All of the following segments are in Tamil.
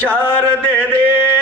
शारदे देव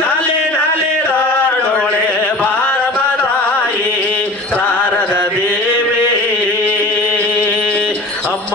ನಾಲೆ ನಲೆ ನಲೆ ಬಾರ ಬರಾಯಿ ಸಾರದ ದೇವೇ ಅಮ್ಮ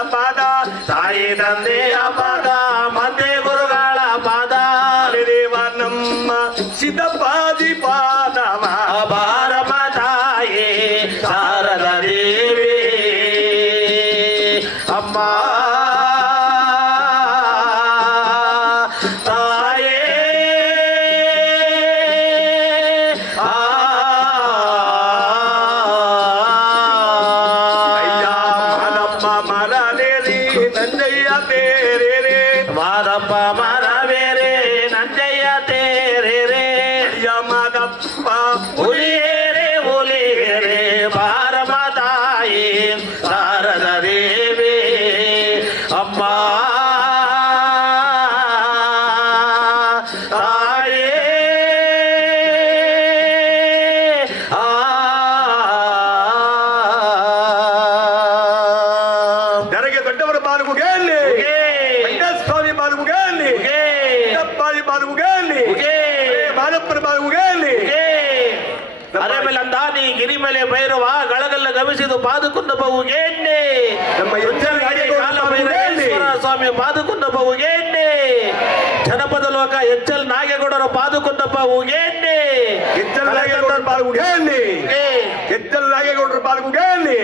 தந்தே அப்பாதா மந்தே குருகால பாதாரிவர்ணம் சித்தப்பாதி பாதமா பாரபதாயே சாரதேவே அம்மா ಹರೇ ஞானி கிரிமலை பைரவா கலகல்ல கவிசிது பாதுகுண்ட பவு கேண்டே நம்ம யுத்தாரி கால பைரவேஸ்வர சுவாமி பாதுகுண்ட பவு கேண்டே ஜனபத லோக எச்சல் நாகேகுடர பாதுகுண்ட பவு கேண்டே எச்சல் நாகேகுடர பாதுகு கேண்டே எச்சல் நாகேகுடர பாதுகு கேண்டே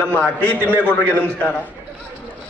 நம்ம அட்டி திமே கொண்டிருக்க நமஸ்காரம்